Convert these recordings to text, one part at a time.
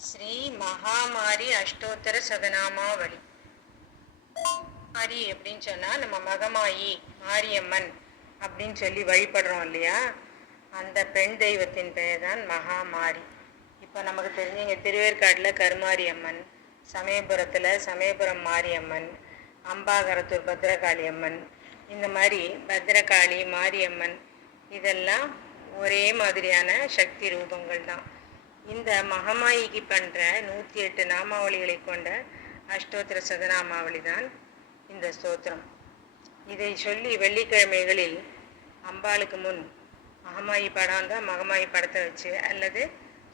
ஸ்ரீ மகாமாரி அஷ்டோத்தர சதநாமாவளி மாரி அப்படின்னு சொன்னால் நம்ம மகமாயி மாரியம்மன் அப்படின்னு சொல்லி வழிபடுறோம் இல்லையா? அந்த பெண் தெய்வத்தின் பெயர் தான் மகாமாரி. இப்போ நமக்கு தெரிஞ்ச திருவேற்காட்டில் கருமாரி அம்மன் சமயபுரத்தில் சமயபுரம் மாரியம்மன் அம்பாகரத்தூர் பத்ரகாளி அம்மன் இந்த மாதிரி பத்ரகாளி மாரியம்மன் இதெல்லாம் ஒரே மாதிரியான சக்தி ரூபங்கள் தான் இந்த மகமாயிக்கு பண்ணுற நூற்றி எட்டு நாமாவளிகளை கொண்ட அஷ்டோத்திர சதநாமாவளி தான் இந்த ஸ்தோத்திரம். இதை சொல்லி வெள்ளிக்கிழமைகளில் அம்பாளுக்கு முன் மகமாயி படம் தான் மகமாயி படத்தை வச்சு அல்லது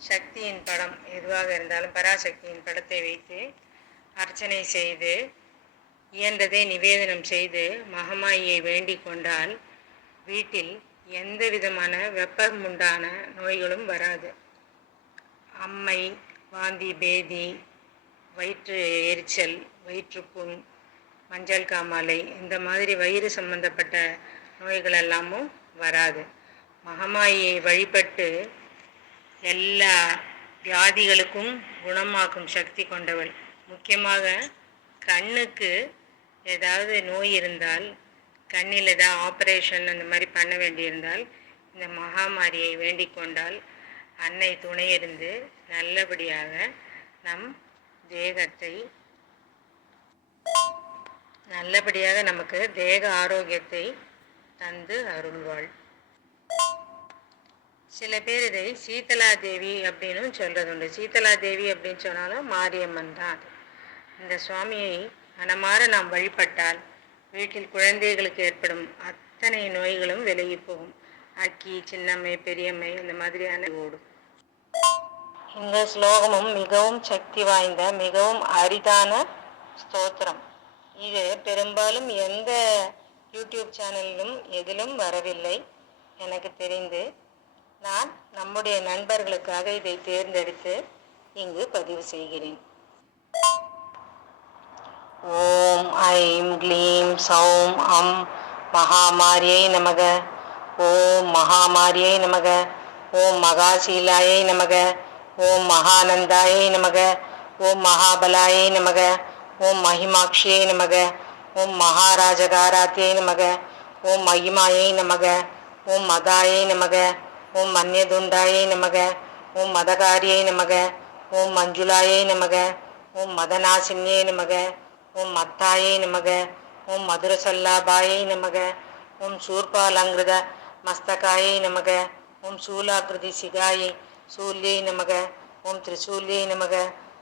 சக்தியின் படம் எதுவாக இருந்தாலும் பராசக்தியின் படத்தை வைத்து அர்ச்சனை செய்து இயன்றதை நிவேதனம் செய்து மகமாயியை வேண்டிக் கொண்டால் வீட்டில் எந்த விதமான வெப்பமுண்டான நோய்களும் வராது. அம்மை வாந்தி பேதி வயிற்று எரிச்சல் வயிற்றுப்புண் மஞ்சள் காமாலை இந்த மாதிரி வயிறு சம்பந்தப்பட்ட நோய்கள் எல்லாமும் வராது. மகமாயை வழிபட்டு எல்லா வியாதிகளுக்கும் குணமாக்கும் சக்தி கொண்டவள். முக்கியமாக கண்ணுக்கு ஏதாவது நோய் இருந்தால் கண்ணில் ஏதாவது ஆப்ரேஷன் அந்த மாதிரி பண்ண வேண்டியிருந்தால் இந்த மகாமாரியை வேண்டிக் கொண்டால் அன்னை துணையிருந்து நல்லபடியாக நம் தேகத்தை நல்லபடியாக நமக்கு தேக ஆரோக்கியத்தை தந்து அருள்வாள். சில பேர் இதை சீதலா தேவி அப்படின்னு சொல்கிறது உண்டு சீதலா தேவி அப்படின்னு சொன்னாலும் மாரியம்மன் தான் அது. இந்த சுவாமியை மனமாற நாம் வழிபட்டால் வீட்டில் குழந்தைகளுக்கு ஏற்படும் அத்தனை நோய்களும் விலகி போகும். அக்கி சின்னம்மை பெரியம்மை இந்த மாதிரியான ஓடும். இந்த ஸ்லோகமும் மிகவும் சக்தி வாய்ந்த மிகவும் அரிதான ஸ்தோத்திரம். இது பெரும்பாலும் எந்த யூடியூப் சேனலிலும் எதிலும் வரவில்லை எனக்கு தெரிந்து. நான் நம்முடைய நண்பர்களுக்காக இதை தேர்ந்தெடுத்து இங்கு பதிவு செய்கிறேன். ஓம் ஐம் க்ளீம் சௌம் அம் மகாமாரியை நமக. ஓம் மகாமாரியை நமக. ஓம் மகாசீலாயை நமக. ஓம் மகானந்தாயை நமக ஓம் மகாபலாயை நமக ஓம் மகிமாட்சியை நமக ஓம் மகாராஜகாராத்தியை நமக ஓம் மகிமாயை நமக ஓம் மதாயை நமக ஓம் மன்யதுண்டாயை நமக ஓம் மதகாரியை நமக ஓம் மஞ்சுளாயை நமக ஓம் மதநாசின்யே நமக ஓம் மத்தாயை நமக ஓம் மதுரசல்லாபாயை நமக ஓம் சூர்பாலங்கிருத மஸ்தகாயை நமக ஓம் சூலாகிருதி சிகாயை சூல்யை நமக ஓம் திரிசூல்யை நமக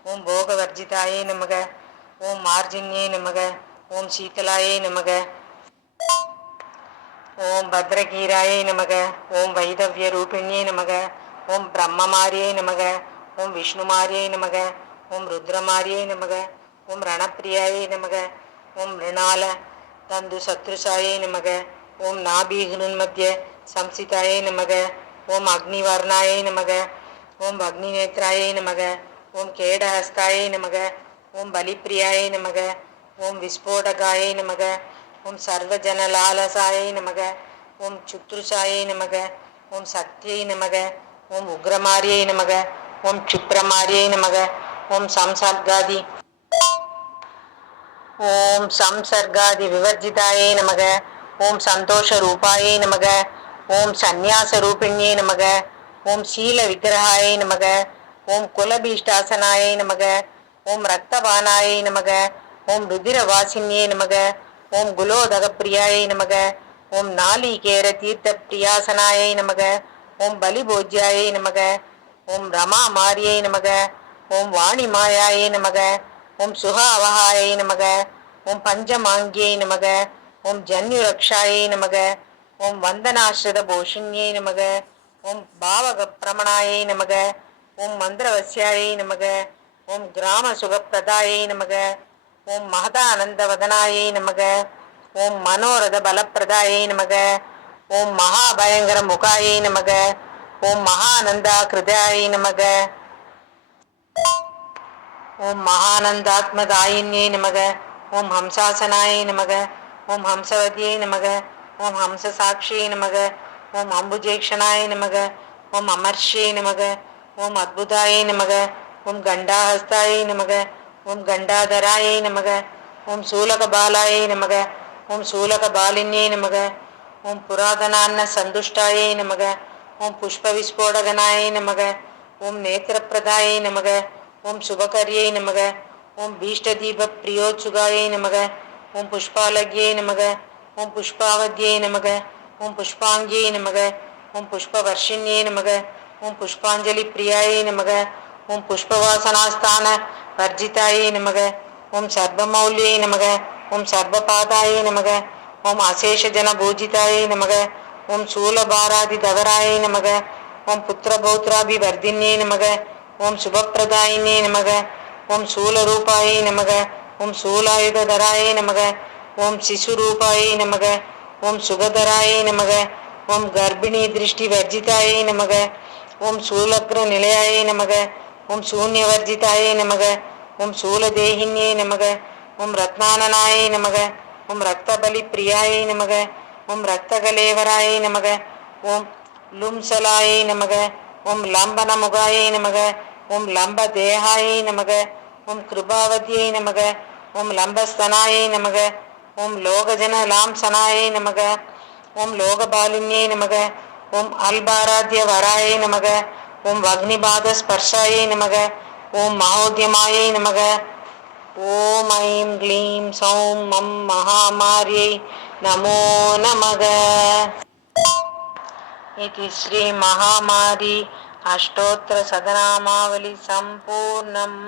ஓம் போகவர்ஜிதாயை நமக ஓம் மார்ஜின்யை நமக ஓம் சீத்தலாயை நமக ஓம் பத்ரகீராயை நமக ஓம் வைதவிய ரூபிணியை நமக ஓம் பிரம்மமாரியை நமக ஓம் விஷ்ணுமாரியை நமக ஓம் ருத்ரமாரியை நமக ஓம் ரணப்பிரியாயை நமக ஓம் ரிணால தந்து சத்ருசாயை நமக ஓம் நாபீகுனுன் மத்திய சம்சிதாயை நமக ஓம் அக்னிவர்ணாயை நமக ஓம் அக்னி நேத்ராயை நமக ஓம் கேடஹஸ்தாயை நமக ஓம் பலிப்பிரியாயை நமக ஓம் விஸ்போடகாயை நமக ஓம் சர்வஜனலாலசாயை நமக ஓம் சுத்ருஷாயை நமக ஓம் சக்தியை நமக ஓம் உக்ரமாரியை நமக ஓம் க்ஷிப்ரமாரியை நமக ஓம் சம்சர்காதி ஓம் சம்சர்காதி விவர்ஜிதாயை நமக ஓம் சந்தோஷ ரூபாயை நமக ஓம் சந்நியாச ரூபிணியை நமக ஓம் சீல விக்கிரகாயை நமக ஓம் குலபீஷ்டாசனாயை நமக ஓம் ரத்தபானாயை நமக ஓம் ருதிரவாசின்யே நமக ஓம் குலோதக பிரியாயை நமக ஓம் நாளிகேர தீர்த்த பிரியாசனாயை நமக ஓம் பலிபோஜ்யாயை நமக ஓம் ரமா மாரியை நமக ஓம் வாணி மாயாயை நமக ஓம் சுகாவகாயை நமக ஓம் பஞ்சமாங்கியை நமக ஓம் ஜன்யுரக்ஷாயை நமக ஓம் வந்தனாஸ்ரித போஷின்யை நமக ஓம் பாவக பிரமணாயை நமக ஓம் மந்திரவசியாயை நமக ஓம் கிராம சுகப்பிரதாயை நமக ஓம் மகதானந்தவதனாயை நமக ஓம் மனோரத பலப்பிரதாயை நமக ஓம் மகாபயங்கர முகாயை நமக ஓம் மகானந்தா கிருதாயை நமக ஓம் மகானந்தாத்மதாயின்யை நமக ஓம் ஹம்சாசனாயை நமக ஓம் ஹம்சவதியை நமக ஓம் ஹம்சசாட்சியை நமக ஓம் அம்புஜேக்ஷனாய நமக ஓம் அமர்ஷியை நமக ஓம் அத்புதாயை நமக ஓம் கண்டாஹஸ்தாயை நமக ஓம் கண்டாதராயை நமக ஓம் சூலகபாலாயை நமக ஓம் சூலகபாலின்யை நமக ஓம் புராதனான்ன சந்துஷ்டாயை நமக ஓம் புஷ்பவிஸ்போடகனாயை நமக ஓம் நேத்திரப்பிரதாயை நமக ஓம் சுபகரியை நமக ஓம் பீஷ்டதீப பிரியோச்சுகாயை நமக ஓம் புஷ்பாலக்யை நமக ஓம் புஷ்பாவத்யை நமக ஓம் புஷ்பாங்கியை நமக ஓம் புஷ்பவர்ஷின்யை நமக ஓம் புஷ்பாஞ்சலி பிரியாயை நமக ஓம் புஷ்பவாசனாஸ்தான வர்ஜிதாயை நமக ஓம் சர்வமௌல்யை நமக ஓம் சர்வபாதாயை நமக ஓம் அசேஷஜன பூஜிதாயை நமக ஓம் சூலபாராதி தவராயை நமக ஓம் புத்திரபௌத்ராபிவர்தின்யை நமக ஓம் சுபப்பிரதாயினே நமக ஓம் சூலரூபாயை நமக ஓம் சூலாயுதராயை நமக ஓம் சிசுரூபாயை நமக ஓம் சுகதராயை நமக ஓம் கர்ப்பிணி திருஷ்டி வர்ஜிதாயை நமக ஓம் சூலக்ர நிலையாயை நமக ஓம் சூன்யவர்ஜிதாயை நமக ஓம் சூலதேகின்யை நமக ஓம் ரத்னானனாயை நமக ஓம் ரத்தபலி பிரியாயை நமக ஓம் ரத்தகலேவராயை நமக ஓம் லும்சலாயை நமக ஓம் லம்பனமுகாயை நமக ஓம் லம்ப தேகாயை நமக ஓம் கிருபாவதியை நமக ஓம் லம்பஸ்தனாயை நமக ஓம் லோகஜன லாம்சனாயை நமக ஓம் லோகபாலின்யை நமக ஓம் அல்பாராத்ய வராயை நமக ஓம் வக்னிபாத ஸ்பர்ஷாயை நமக ஓம் மகோத்யமாயை நமக ஓம் ஐம் க்ளீம் சௌம் மம் மகாமாரியை நமோ நமக इति श्रीमहामारी अष्टोत्तरसदनामावली सम्पूर्णम्